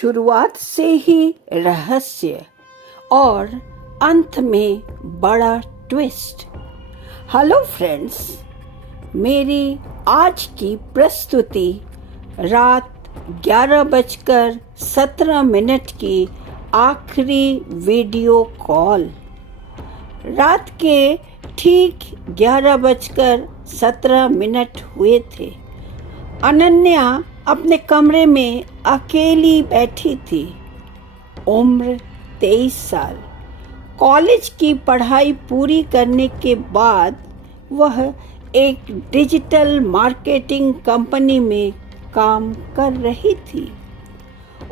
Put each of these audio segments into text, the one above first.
शुरुआत से ही रहस्य और अंत में बड़ा ट्विस्ट। हेलो फ्रेंड्स, मेरी आज की प्रस्तुति रात 11:17 की आखिरी वीडियो कॉल। रात के ठीक 11:17 हुए थे। अनन्या अपने कमरे में अकेली बैठी थी। उम्र 23 साल। कॉलेज की पढ़ाई पूरी करने के बाद वह एक डिजिटल मार्केटिंग कंपनी में काम कर रही थी।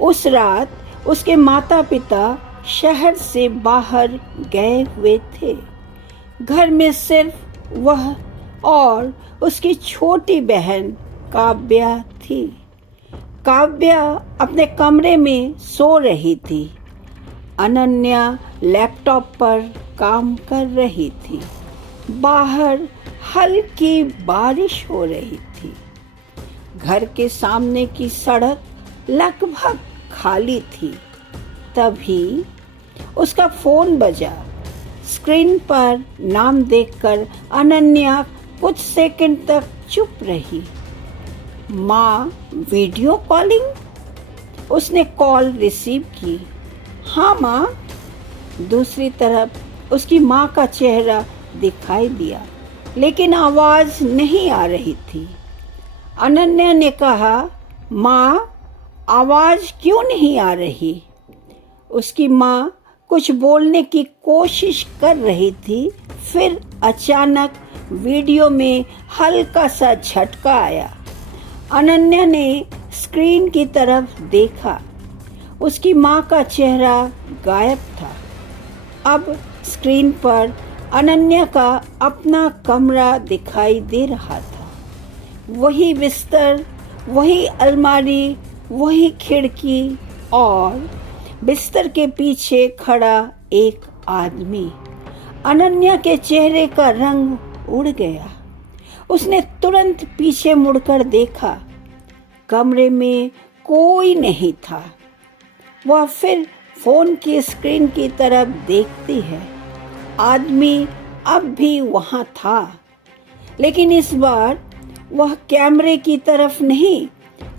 उस रात उसके माता पिता शहर से बाहर गए हुए थे। घर में सिर्फ वह और उसकी छोटी बहन काव्या थी। काव्या अपने कमरे में सो रही थी। अनन्या लैपटॉप पर काम कर रही थी। बाहर हल्की बारिश हो रही थी। घर के सामने की सड़क लगभग खाली थी। तभी उसका फोन बजा। स्क्रीन पर नाम देखकर अनन्या कुछ सेकंड तक चुप रही। माँ वीडियो कॉलिंग? उसने कॉल रिसीव की। हाँ माँ। दूसरी तरफ उसकी माँ का चेहरा दिखाई दिया, लेकिन आवाज नहीं आ रही थी। अनन्या ने कहा, माँ आवाज क्यों नहीं आ रही? उसकी माँ कुछ बोलने की कोशिश कर रही थी। फिर अचानक वीडियो में हल्का सा झटका आया। अनन्या ने स्क्रीन की तरफ देखा। उसकी माँ का चेहरा गायब था। अब स्क्रीन पर अनन्या का अपना कमरा दिखाई दे रहा था। वही बिस्तर, वही अलमारी, वही खिड़की और बिस्तर के पीछे खड़ा एक आदमी। अनन्या के चेहरे का रंग उड़ गया। उसने तुरंत पीछे मुड़कर देखा। कमरे में कोई नहीं था। वह फिर फोन की स्क्रीन की तरफ देखती है। आदमी अब भी वहां था, लेकिन इस बार वह कैमरे की तरफ नहीं,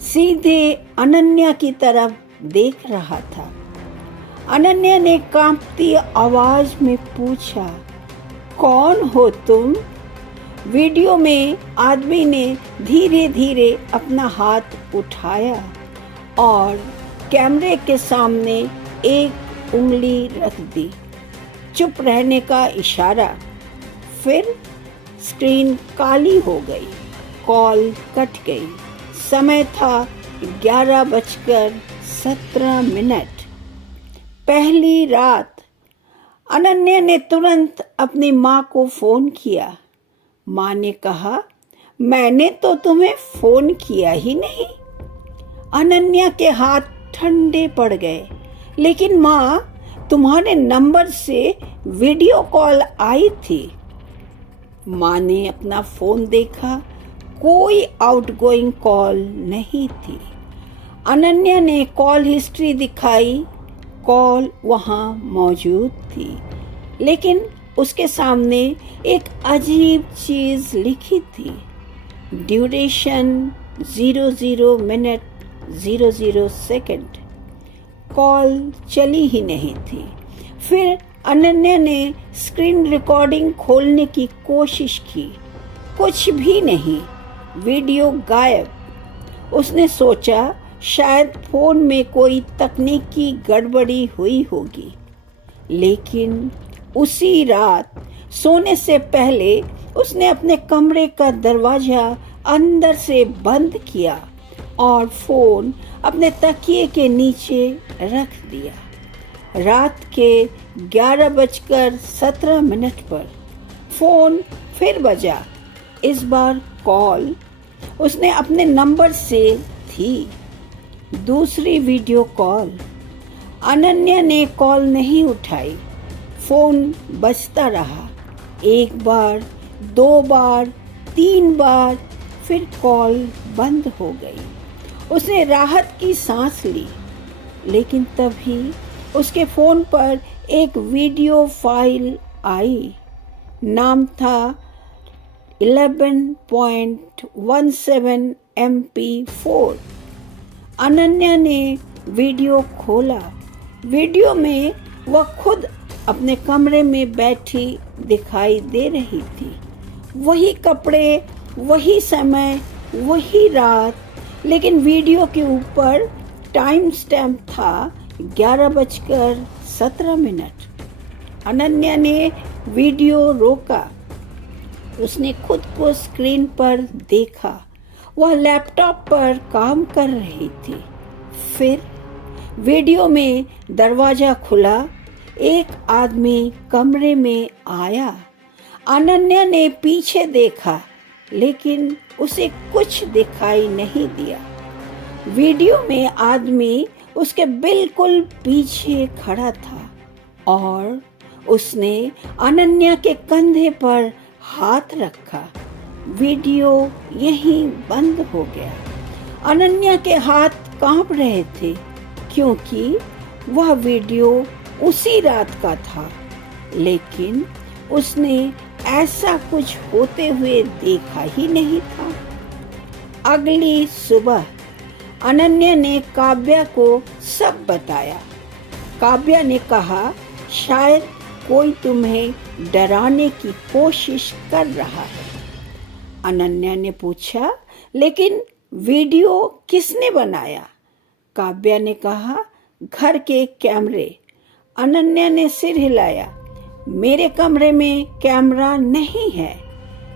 सीधे अनन्या की तरफ देख रहा था। अनन्या ने कांपती आवाज में पूछा, कौन हो तुम? वीडियो में आदमी ने धीरे धीरे अपना हाथ उठाया और कैमरे के सामने एक उंगली रख दी, चुप रहने का इशारा। फिर स्क्रीन काली हो गई। कॉल कट गई। समय था 11:17। पहली रात। अनन्या ने तुरंत अपनी माँ को फोन किया। माँ ने कहा, मैंने तो तुम्हें फोन किया ही नहीं। अनन्या के हाथ ठंडे पड़ गए। लेकिन माँ, तुम्हारे नंबर से वीडियो कॉल आई थी। माँ ने अपना फोन देखा। कोई आउटगोइंग कॉल नहीं थी। अनन्या ने कॉल हिस्ट्री दिखाई। कॉल वहाँ मौजूद थी, लेकिन उसके सामने एक अजीब चीज लिखी थी। Duration 00 minute 00 second. कॉल चली ही नहीं थी। फिर अनन्या ने स्क्रीन रिकॉर्डिंग खोलने की कोशिश की। कुछ भी नहीं। वीडियो गायब। उसने सोचा शायद फोन में कोई तकनीकी गड़बड़ी हुई होगी। लेकिन उसी रात सोने से पहले उसने अपने कमरे का दरवाजा अंदर से बंद किया और फोन अपने तकिए के नीचे रख दिया। रात के 11:17 पर फोन फिर बजा। इस बार कॉल उसने अपने नंबर से थी। दूसरी वीडियो कॉल। अनन्या ने कॉल नहीं उठाई। फोन बजता रहा। एक बार, 2 बार, 3 बार, फिर कॉल बंद हो गई। उसने राहत की सांस ली। लेकिन तभी उसके फ़ोन पर एक वीडियो फाइल आई। नाम था 11.17 MP4। अनन्या ने वीडियो खोला। वीडियो में वह खुद अपने कमरे में बैठी दिखाई दे रही थी। वही कपड़े, वही समय, वही रात, लेकिन वीडियो के ऊपर टाइम स्टैम्प था 11:17। अनन्या ने वीडियो रोका। उसने खुद को स्क्रीन पर देखा। वह लैपटॉप पर काम कर रही थी। फिर वीडियो में दरवाजा खुला। एक आदमी कमरे में आया। अनन्या ने पीछे देखा, लेकिन उसे कुछ दिखाई नहीं दिया। वीडियो में आदमी उसके बिल्कुल पीछे खड़ा था और उसने अनन्या के कंधे पर हाथ रखा। वीडियो यहीं बंद हो गया। अनन्या के हाथ कांप रहे थे क्योंकि वह वीडियो उसी रात का था, लेकिन उसने ऐसा कुछ होते हुए देखा ही नहीं था। अगली सुबह अनन्या ने काव्या को सब बताया। काव्या ने कहा, शायद कोई तुम्हें डराने की कोशिश कर रहा है। अनन्या ने पूछा, लेकिन वीडियो किसने बनाया? काव्या ने कहा, घर के कैमरे। अनन्या ने सिर हिलाया। मेरे कमरे में कैमरा नहीं है।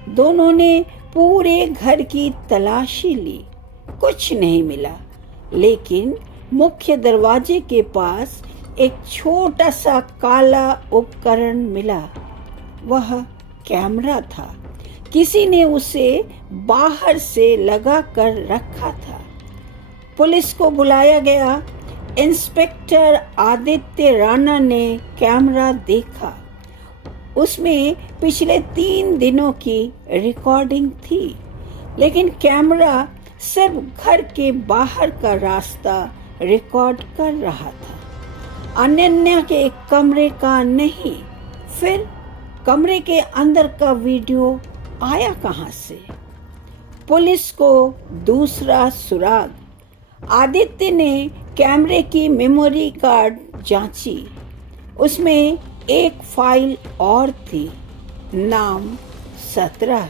दोनों ने पूरे घर की तलाशी ली, कुछ नहीं मिला, लेकिन मुख्य दरवाजे के पास एक छोटा सा काला उपकरण मिला। वह कैमरा था। किसी ने उसे बाहर से लगा कर रखा था। पुलिस को बुलाया गया। इंस्पेक्टर आदित्य राणा ने कैमरा देखा। उसमें पिछले 3 दिनों की रिकॉर्डिंग थी, लेकिन कैमरा सिर्फ घर के बाहर का रास्ता रिकॉर्ड कर रहा था, अनन्या के कमरे का नहीं। फिर कमरे के अंदर का वीडियो आया कहां से? पुलिस को दूसरा सुराग। आदित्य ने कैमरे की मेमोरी कार्ड जांची। उसमें एक फाइल और थी, नाम 17।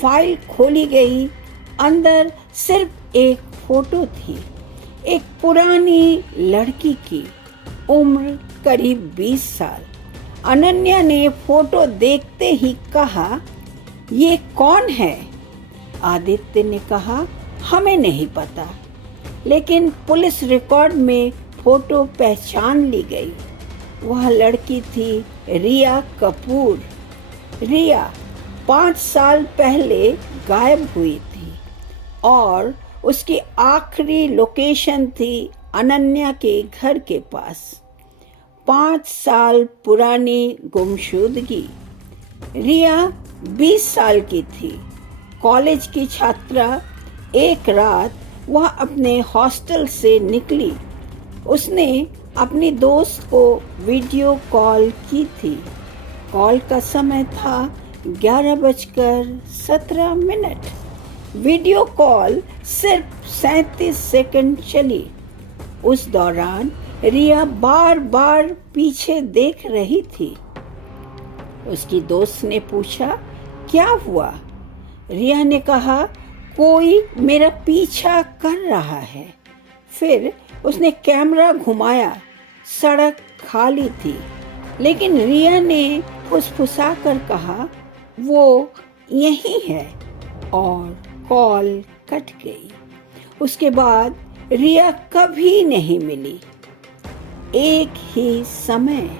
फाइल खोली गई। अंदर सिर्फ एक फोटो थी, एक पुरानी लड़की की, उम्र करीब 20 साल। अनन्या ने फोटो देखते ही कहा, ये कौन है? आदित्य ने कहा, हमें नहीं पता, लेकिन पुलिस रिकॉर्ड में फोटो पहचान ली गई। वह लड़की थी रिया कपूर। रिया 5 साल पहले गायब हुई थी और उसकी आखिरी लोकेशन थी अनन्या के घर के पास। 5 साल पुरानी गुमशुदगी। रिया 20 साल की थी, कॉलेज की छात्रा। एक रात वह अपने हॉस्टल से निकली। उसने अपनी दोस्त को वीडियो कॉल की थी। कॉल का समय था 11:17। वीडियो कॉल सिर्फ 37 सेकंड चली। उस दौरान रिया बार बार पीछे देख रही थी। उसकी दोस्त ने पूछा, क्या हुआ? रिया ने कहा, कोई मेरा पीछा कर रहा है। फिर उसने कैमरा घुमाया। सड़क खाली थी, लेकिन रिया ने फुसफुसा कर कहा, वो यही है, और कॉल कट गई। उसके बाद रिया कभी नहीं मिली। एक ही समय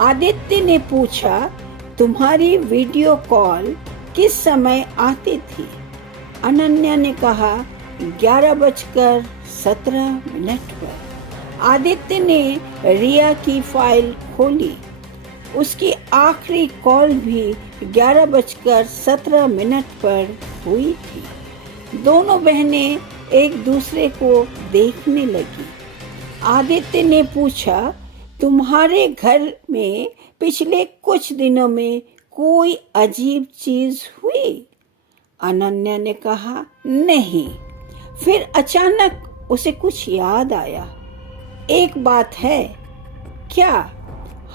आदित्य ने पूछा, तुम्हारी वीडियो कॉल किस समय आती थी? अनन्या ने कहा, 11:17 पर। आदित्य ने रिया की फाइल खोली। उसकी आखिरी कॉल भी 11:17 पर हुई थी। दोनों बहनें एक दूसरे को देखने लगी। आदित्य ने पूछा, तुम्हारे घर में पिछले कुछ दिनों में कोई अजीब चीज हुई? अनन्या ने कहा, नहीं। फिर अचानक उसे कुछ याद आया। एक बात है। क्या?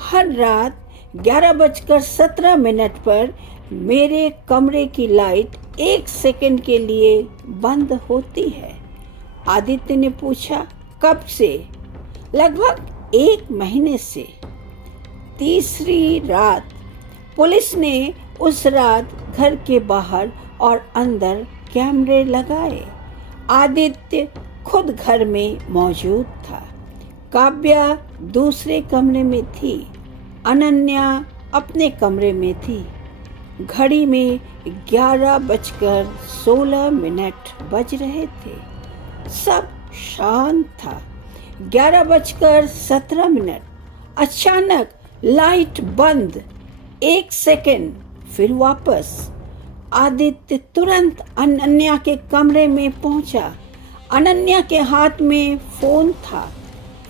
हर रात 11:17 पर मेरे कमरे की लाइट 1 सेकंड के लिए बंद होती है। आदित्य ने पूछा, कब से? लगभग 1 महीने से। तीसरी रात। पुलिस ने उस रात घर के बाहर और अंदर कैमरे लगाए। आदित्य खुद घर में मौजूद था। काव्या दूसरे कमरे में थी। अनन्या अपने कमरे में थी। घड़ी में 11:16 बज रहे थे। सब शांत था। 11:17। अचानक लाइट बंद। 1 सेकंड, फिर वापस। आदित्य तुरंत अनन्या के कमरे में पहुंचा। अनन्या के हाथ में फोन था।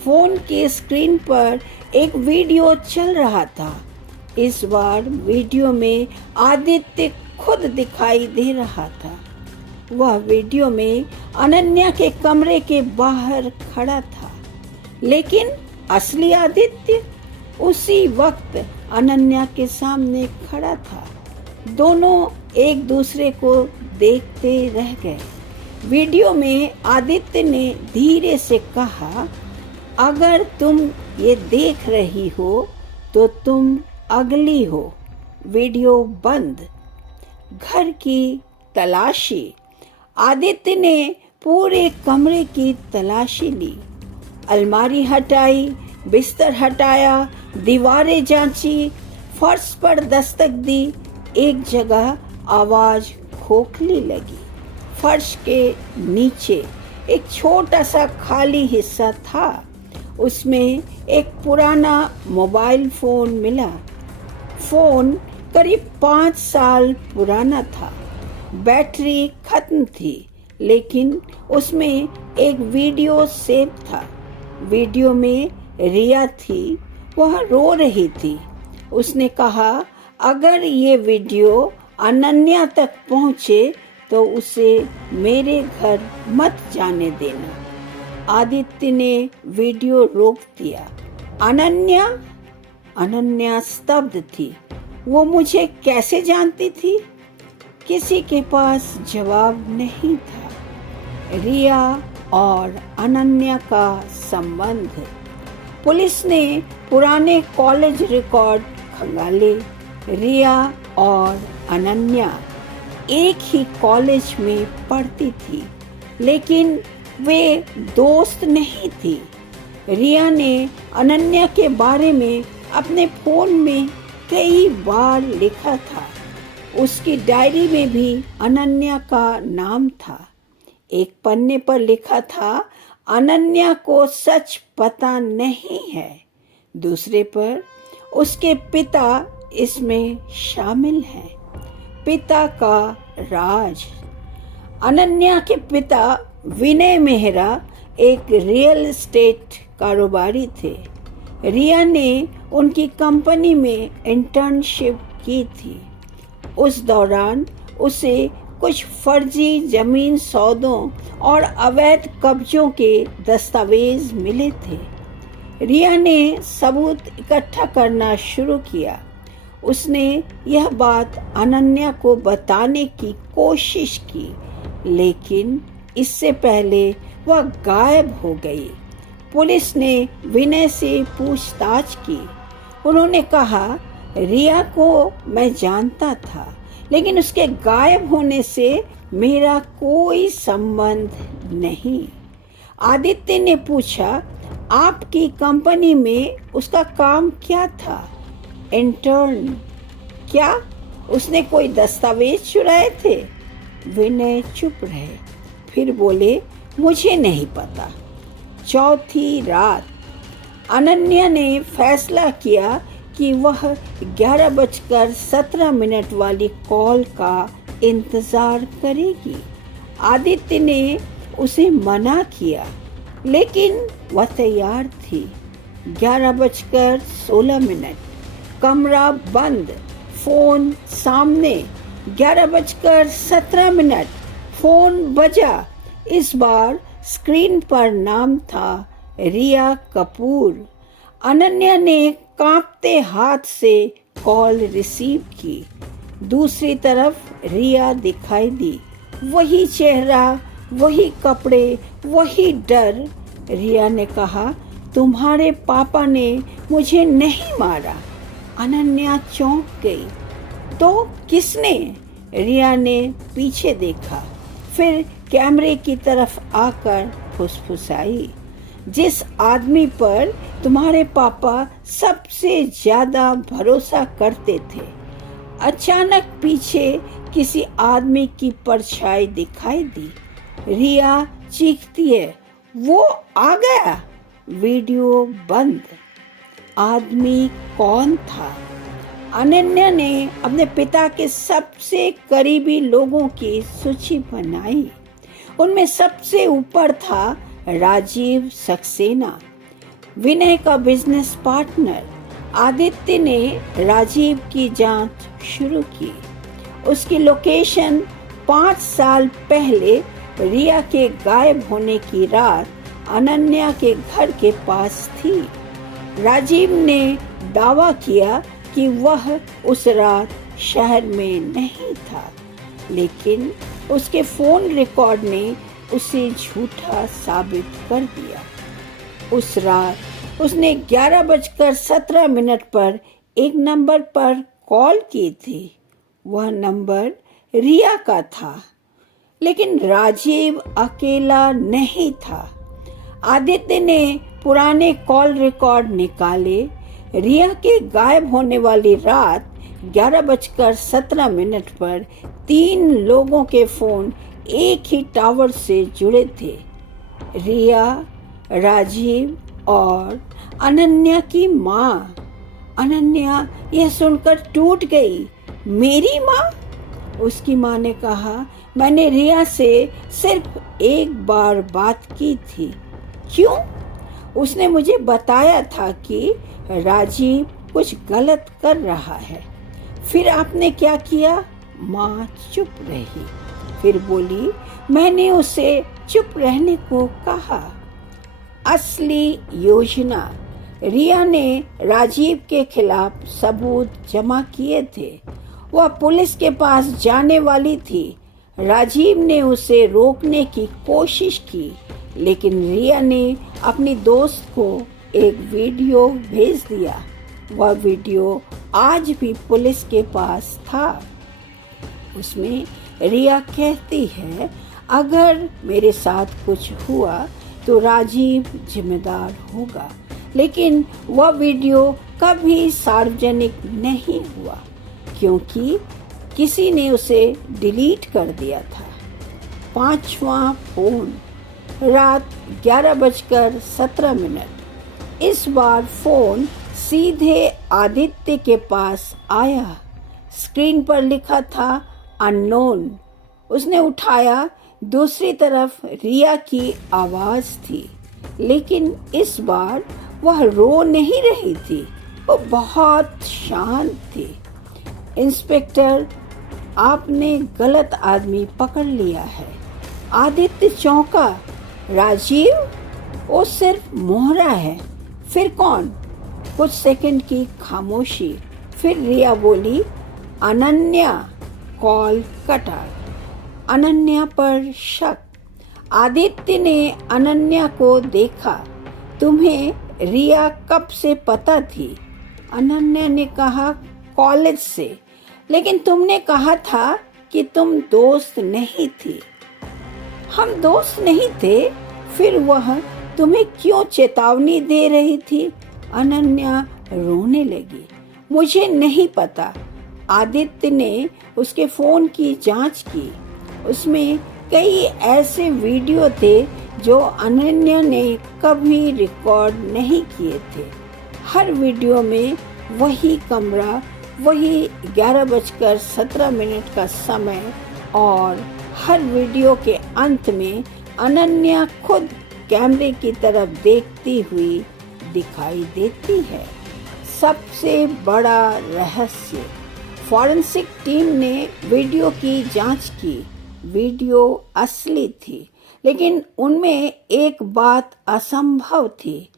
फोन के स्क्रीन पर एक वीडियो चल रहा था। इस बार वीडियो में आदित्य खुद दिखाई दे रहा था। वह वीडियो में अनन्या के कमरे के बाहर खड़ा था, लेकिन असली आदित्य उसी वक्त अनन्या के सामने खड़ा था। दोनों एक दूसरे को देखते रह गए। वीडियो में आदित्य ने धीरे से कहा, अगर तुम ये देख रही हो तो तुम अगली हो। वीडियो बंद। घर की तलाशी। आदित्य ने पूरे कमरे की तलाशी ली। अलमारी हटाई, बिस्तर हटाया, दीवारें जांची, फर्श पर दस्तक दी। एक जगह आवाज खोखली लगी। फर्श के नीचे एक छोटा सा खाली हिस्सा था। उसमें एक पुराना मोबाइल फोन मिला। फोन करीब 5 साल पुराना था। बैटरी खत्म थी, लेकिन उसमें एक वीडियो सेव था। वीडियो में रिया थी। वह रो रही थी। उसने कहा, अगर ये वीडियो अनन्या तक पहुंचे तो उसे मेरे घर मत जाने देना। आदित्य ने वीडियो रोक दिया। अनन्या? अनन्या स्तब्ध थी। वो मुझे कैसे जानती थी? किसी के पास जवाब नहीं था। रिया और अनन्या का संबंध। पुलिस ने पुराने कॉलेज रिकॉर्ड खंगाले। रिया और अनन्या एक ही कॉलेज में पढ़ती थी, लेकिन वे दोस्त नहीं थी। रिया ने अनन्या के बारे में अपने फोन में कई बार लिखा था। उसकी डायरी में भी अनन्या का नाम था। एक पन्ने पर लिखा था, अनन्या को सच पता नहीं है। दूसरे पर उसके पिता इसमें शामिल हैं। पिता का राज। अनन्या के पिता विनय मेहरा एक रियल एस्टेट कारोबारी थे। रिया ने उनकी कंपनी में इंटर्नशिप की थी। उस दौरान उसे कुछ फर्जी जमीन सौदों और अवैध कब्जों के दस्तावेज मिले थे। रिया ने सबूत इकट्ठा करना शुरू किया। उसने यह बात अनन्या को बताने की कोशिश की, लेकिन इससे पहले वह गायब हो गई। पुलिस ने विनय से पूछताछ की। उन्होंने कहा, रिया को मैं जानता था, लेकिन उसके गायब होने से मेरा कोई संबंध नहीं। आदित्य ने पूछा, आपकी कंपनी में उसका काम क्या था? इंटर्न। क्या उसने कोई दस्तावेज चुराए थे? विनय चुप रहे, फिर बोले, मुझे नहीं पता। चौथी रात। अनन्या ने फैसला किया कि वह 11:17 वाली कॉल का इंतजार करेगी। आदित्य ने उसे मना किया। लेकिन वह तैयार थी। 11:16, कमरा बंद, फोन सामने। 11:17, फोन बजा। इस बार स्क्रीन पर नाम था रिया कपूर। अनन्या ने कांपते हाथ से कॉल रिसीव की। दूसरी तरफ रिया दिखाई दी। वही चेहरा, वही कपड़े, वही डर। रिया ने कहा, तुम्हारे पापा ने मुझे नहीं मारा। अनन्या चौंक गई। तो किसने? रिया ने पीछे देखा, फिर कैमरे की तरफ आकर फुसफुसाई, जिस आदमी पर तुम्हारे पापा सबसे ज्यादा भरोसा करते थे। अचानक पीछे किसी आदमी की परछाई दिखाई दी। रिया चीखती है, वो आ गया। वीडियो बंद। आदमी कौन था? अनन्या ने अपने पिता के सबसे करीबी लोगों की सूची बनाई। उनमें सबसे ऊपर था राजीव सक्सेना, विनय का बिजनेस पार्टनर। आदित्य ने राजीव की जांच शुरू की। उसकी लोकेशन 5 साल पहले रिया के गायब होने की रात अनन्या के घर के पास थी। राजीव ने दावा किया कि वह उस रात शहर में नहीं था, लेकिन उसके फोन रिकॉर्ड ने उसे झूठा साबित कर दिया। उस रात उसने 11:17 पर एक नंबर पर कॉल की थी। वह नंबर रिया का था, लेकिन राजीव अकेला नहीं था। आदित्य ने पुराने कॉल रिकॉर्ड निकाले। रिया के गायब होने वाली रात 11:17 पर 3 लोगों के फोन एक ही टावर से जुड़े थे, रिया, राजीव और अनन्या की माँ। अनन्या यह सुनकर टूट गई। मेरी माँ? उसकी माँ ने कहा, मैंने रिया से सिर्फ एक बार बात की थी। क्यों? उसने मुझे बताया था कि राजीव कुछ गलत कर रहा है। फिर आपने क्या किया? माँ चुप रही, फिर बोली, मैंने उसे चुप रहने को कहा। असली योजना। रिया ने राजीव के खिलाफ सबूत जमा किए थे। वह पुलिस के पास जाने वाली थी। राजीव ने उसे रोकने की कोशिश की, लेकिन रिया ने अपनी दोस्त को एक वीडियो भेज दिया। वह वीडियो आज भी पुलिस के पास था। उसमें रिया कहती है, अगर मेरे साथ कुछ हुआ तो राजीव जिम्मेदार होगा। लेकिन वह वीडियो कभी सार्वजनिक नहीं हुआ, क्योंकि किसी ने उसे डिलीट कर दिया था। 5वां फोन, रात 11:17। इस बार फोन सीधे आदित्य के पास आया। स्क्रीन पर लिखा था अननोन। उसने उठाया। दूसरी तरफ रिया की आवाज थी, लेकिन इस बार वह रो नहीं रही थी, वो बहुत शांत थी। इंस्पेक्टर, आपने गलत आदमी पकड़ लिया है। आदित्य चौंका। राजीव? वो सिर्फ मोहरा है। फिर कौन? कुछ सेकंड की खामोशी, फिर रिया बोली, अनन्या। कॉल कटा। अनन्या पर शक। आदित्य ने अनन्या को देखा। तुम्हें रिया कब से पता थी? अनन्या ने कहा, कॉलेज से। लेकिन तुमने कहा था कि तुम दोस्त नहीं थी। हम दोस्त नहीं थे। फिर वह तुम्हें क्यों चेतावनी दे रही थी? अनन्या रोने लगी। मुझे नहीं पता। आदित्य ने उसके फोन की जांच की। उसमें कई ऐसे वीडियो थे जो अनन्या ने कभी रिकॉर्ड नहीं किए थे। हर वीडियो में वही कमरा, वही 11:17 का समय, और हर वीडियो के अंत में अनन्या खुद कैमरे की तरफ देखती हुई दिखाई देती है। सबसे बड़ा रहस्य, फॉरेंसिक टीम ने वीडियो की जांच की। वीडियो असली थी, लेकिन उनमें एक बात असंभव थी।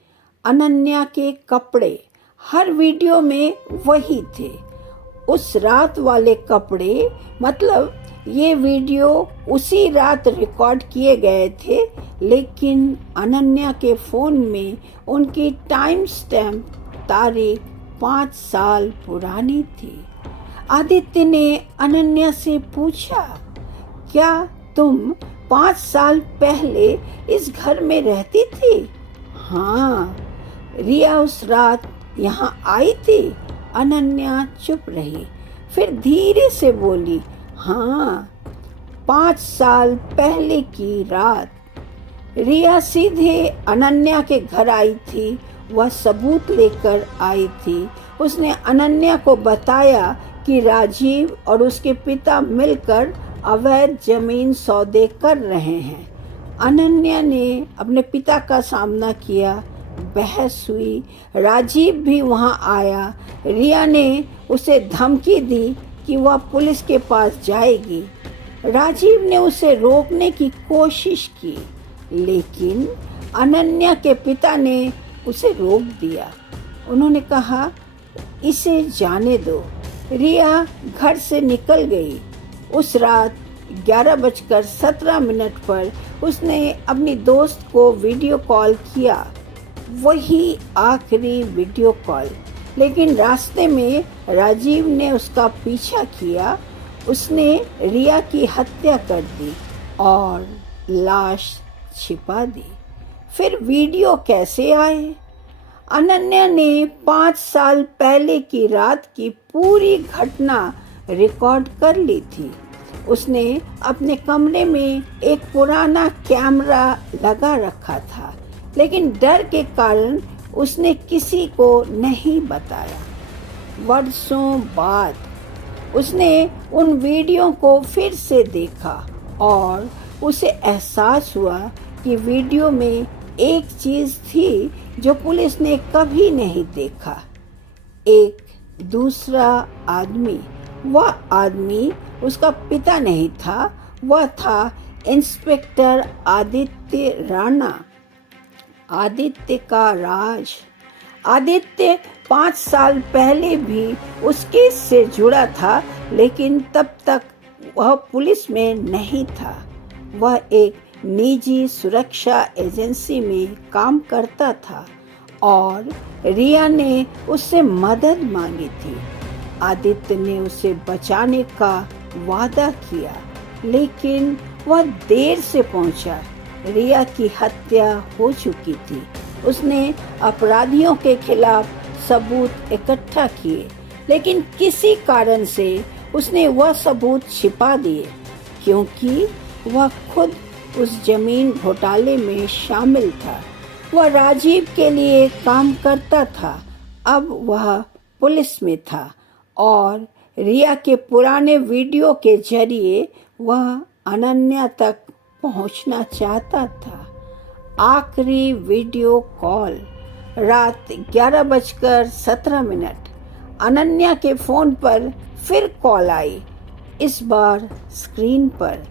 अनन्या के कपड़े हर वीडियो में वही थे, उस रात वाले कपड़े। मतलब ये वीडियो उसी रात रिकॉर्ड किए गए थे, लेकिन अनन्या के फ़ोन में उनकी टाइम स्टैम्प तारीख 5 साल पुरानी थी। आदित्य ने अनन्या से पूछा, क्या तुम 5 साल पहले इस घर में रहती थी? हाँ, रिया उस रात यहाँ आई थी। अनन्या चुप रही, फिर धीरे से बोली, हाँ, 5 साल पहले की रात। रिया सीधे अनन्या के घर आई थी। वह सबूत लेकर आई थी। उसने अनन्या को बताया कि राजीव और उसके पिता मिलकर अवैध जमीन सौदे कर रहे हैं। अनन्या ने अपने पिता का सामना किया। बहस हुई। राजीव भी वहां आया। रिया ने उसे धमकी दी कि वह पुलिस के पास जाएगी। राजीव ने उसे रोकने की कोशिश की, लेकिन अनन्या के पिता ने उसे रोक दिया। उन्होंने कहा, इसे जाने दो। रिया घर से निकल गई। उस रात 11:17 पर उसने अपनी दोस्त को वीडियो कॉल किया, वही आखिरी वीडियो कॉल। लेकिन रास्ते में राजीव ने उसका पीछा किया। उसने रिया की हत्या कर दी और लाश छिपा दी। फिर वीडियो कैसे आए? अनन्या ने 5 साल पहले की रात की पूरी घटना रिकॉर्ड कर ली थी। उसने अपने कमरे में एक पुराना कैमरा लगा रखा था, लेकिन डर के कारण उसने किसी को नहीं बताया। वर्षों बाद उसने उन वीडियो को फिर से देखा और उसे एहसास हुआ कि वीडियो में एक चीज़ थी जो पुलिस ने कभी नहीं देखा। एक दूसरा आदमी। वह आदमी उसका पिता नहीं था, वह था इंस्पेक्टर आदित्य राणा। आदित्य का राज। आदित्य 5 साल पहले भी उस केस से जुड़ा था, लेकिन तब तक वह पुलिस में नहीं था। वह एक निजी सुरक्षा एजेंसी में काम करता था और रिया ने उससे मदद मांगी थी। आदित्य ने उसे बचाने का वादा किया, लेकिन वह देर से पहुंचा। रिया की हत्या हो चुकी थी। उसने अपराधियों के खिलाफ सबूत इकट्ठा किए, लेकिन किसी कारण से उसने वह सबूत छिपा दिए, क्योंकि वह खुद उस जमीन घोटाले में शामिल था। वह राजीव के लिए काम करता था। अब वह पुलिस में था और रिया के पुराने वीडियो के जरिए वह अनन्या तक पहुंचना चाहता था। आखिरी वीडियो कॉल रात 11:17। अनन्या के फ़ोन पर फिर कॉल आई। इस बार स्क्रीन पर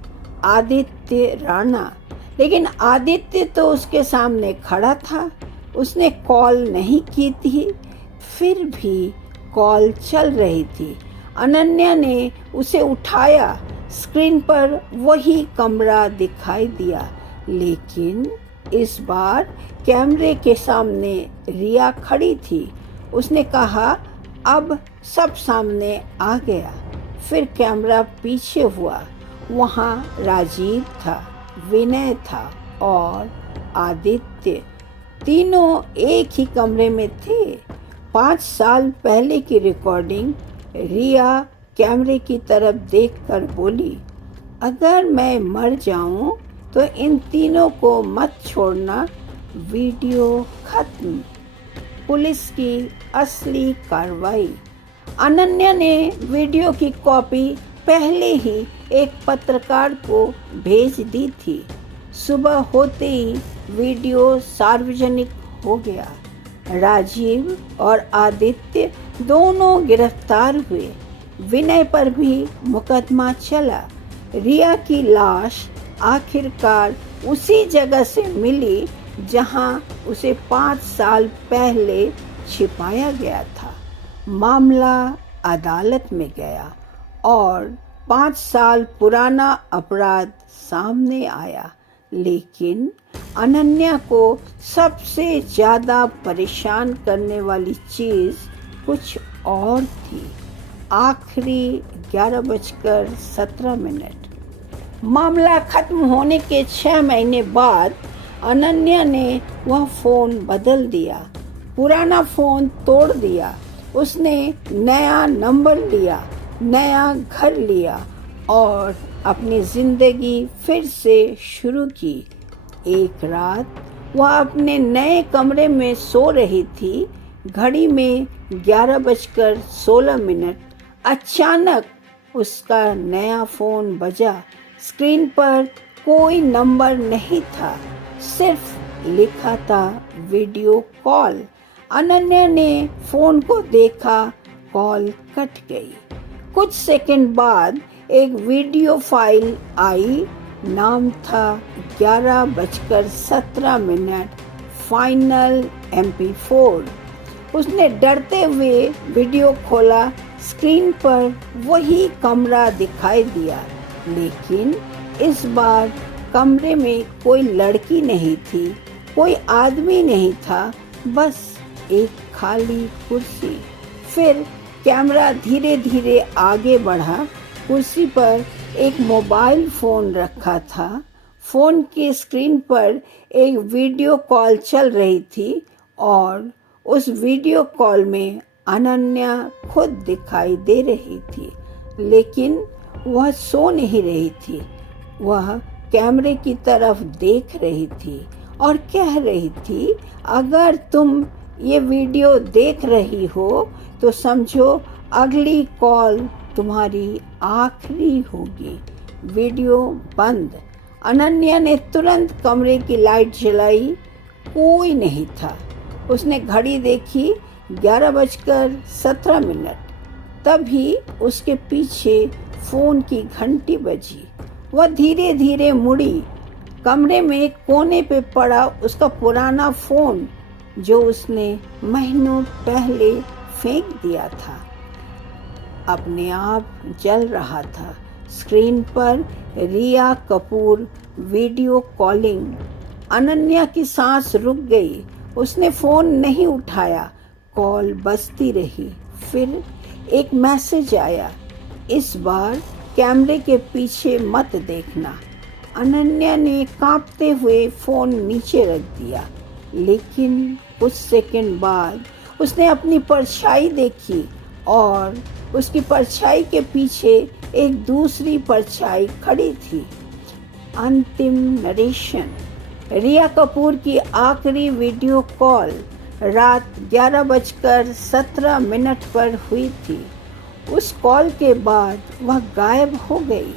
आदित्य राणा, लेकिन आदित्य तो उसके सामने खड़ा था। उसने कॉल नहीं की थी, फिर भी कॉल चल रही थी। अनन्या ने उसे उठाया। स्क्रीन पर वही कमरा दिखाई दिया, लेकिन इस बार कैमरे के सामने रिया खड़ी थी। उसने कहा, अब सब सामने आ गया। फिर कैमरा पीछे हुआ। वहाँ राजीव था, विनय था और आदित्य। तीनों एक ही कमरे में थे। 5 साल पहले की रिकॉर्डिंग। रिया कैमरे की तरफ देखकर बोली, अगर मैं मर जाऊं तो इन तीनों को मत छोड़ना। वीडियो खत्म। पुलिस की असली कार्रवाई। अनन्या ने वीडियो की कॉपी पहले ही एक पत्रकार को भेज दी थी। सुबह होते ही वीडियो सार्वजनिक हो गया। राजीव और आदित्य दोनों गिरफ्तार हुए। विनय पर भी मुकदमा चला। रिया की लाश आखिरकार उसी जगह से मिली जहां उसे 5 साल पहले छिपाया गया था। मामला अदालत में गया और 5 साल पुराना अपराध सामने आया, लेकिन अनन्या को सबसे ज़्यादा परेशान करने वाली चीज़ कुछ और थी। आखिरी 11:17। मामला खत्म होने के 6 महीने बाद अनन्या ने वह फ़ोन बदल दिया, पुराना फ़ोन तोड़ दिया। उसने नया नंबर लिया, नया घर लिया और अपनी ज़िंदगी फिर से शुरू की। एक रात वह अपने नए कमरे में सो रही थी। घड़ी में 11:16। अचानक उसका नया फ़ोन बजा। स्क्रीन पर कोई नंबर नहीं था, सिर्फ लिखा था वीडियो कॉल। अनन्या ने फ़ोन को देखा, कॉल कट गई। कुछ सेकंड बाद एक वीडियो फाइल आई। नाम था 11:17 फाइनल MP4। उसने डरते हुए वीडियो खोला। स्क्रीन पर वही कमरा दिखाई दिया, लेकिन इस बार कमरे में कोई लड़की नहीं थी, कोई आदमी नहीं था, बस एक खाली कुर्सी। फिर कैमरा धीरे धीरे आगे बढ़ा। कुर्सी पर एक मोबाइल फ़ोन रखा था। फ़ोन की स्क्रीन पर एक वीडियो कॉल चल रही थी और उस वीडियो कॉल में अनन्या खुद दिखाई दे रही थी, लेकिन वह सो नहीं रही थी। वह कैमरे की तरफ देख रही थी और कह रही थी, अगर तुम ये वीडियो देख रही हो तो समझो अगली कॉल तुम्हारी आखिरी होगी। वीडियो बंद। अनन्या ने तुरंत कमरे की लाइट जलाई। कोई नहीं था। उसने घड़ी देखी, 11:17। तभी उसके पीछे फ़ोन की घंटी बजी। वह धीरे धीरे मुड़ी। कमरे में कोने पे पड़ा उसका पुराना फ़ोन, जो उसने महीनों पहले फेंक दिया था, अपने आप जल रहा था। स्क्रीन पर रिया कपूर वीडियो कॉलिंग। अनन्या की सांस रुक गई। उसने फ़ोन नहीं उठाया। कॉल बजती रही। फिर एक मैसेज आया, इस बार कैमरे के पीछे मत देखना। अनन्या ने कांपते हुए फ़ोन नीचे रख दिया, लेकिन कुछ सेकंड बाद उसने अपनी परछाई देखी और उसकी परछाई के पीछे एक दूसरी परछाई खड़ी थी। अंतिम नरेशन। रिया कपूर की आखिरी वीडियो कॉल रात 11:17 पर हुई थी। उस कॉल के बाद वह गायब हो गई।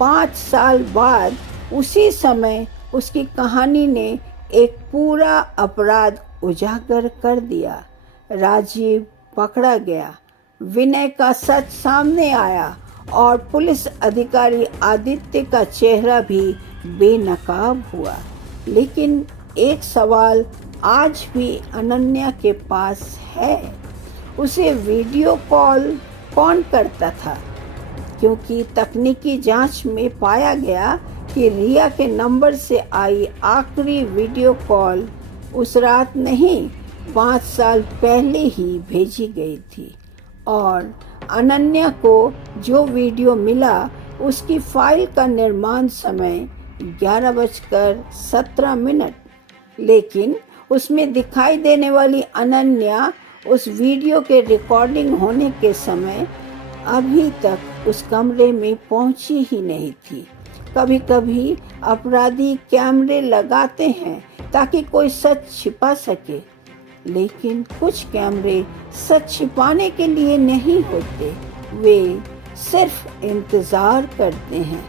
5 साल बाद उसी समय उसकी कहानी ने एक पूरा अपराध उजागर कर दिया। राजीव पकड़ा गया। विनय का सच सामने आया और पुलिस अधिकारी आदित्य का चेहरा भी बेनकाब हुआ। लेकिन एक सवाल आज भी अनन्या के पास है, उसे वीडियो कॉल कौन करता था? क्योंकि तकनीकी जांच में पाया गया कि रिया के नंबर से आई आखिरी वीडियो कॉल उस रात नहीं, 5 साल पहले ही भेजी गई थी और अनन्या को जो वीडियो मिला उसकी फाइल का निर्माण समय 11:17। लेकिन उसमें दिखाई देने वाली अनन्या उस वीडियो के रिकॉर्डिंग होने के समय अभी तक उस कमरे में पहुंची ही नहीं थी। कभी कभी अपराधी कैमरे लगाते हैं ताकि कोई सच छिपा सके, लेकिन कुछ कैमरे सच छिपाने के लिए नहीं होते, वे सिर्फ इंतज़ार करते हैं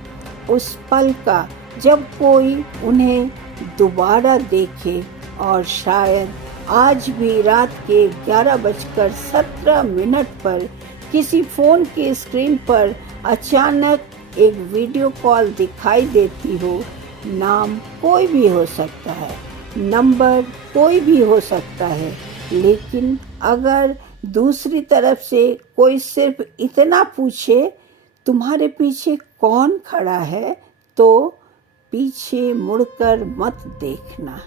उस पल का जब कोई उन्हें दोबारा देखे और शायद आज भी रात के 11:17 पर किसी फ़ोन के स्क्रीन पर अचानक एक वीडियो कॉल दिखाई देती हो। नाम कोई भी हो सकता है, नंबर कोई भी हो सकता है, लेकिन अगर दूसरी तरफ से कोई सिर्फ इतना पूछे तुम्हारे पीछे कौन खड़ा है, तो पीछे मुड़कर मत देखना।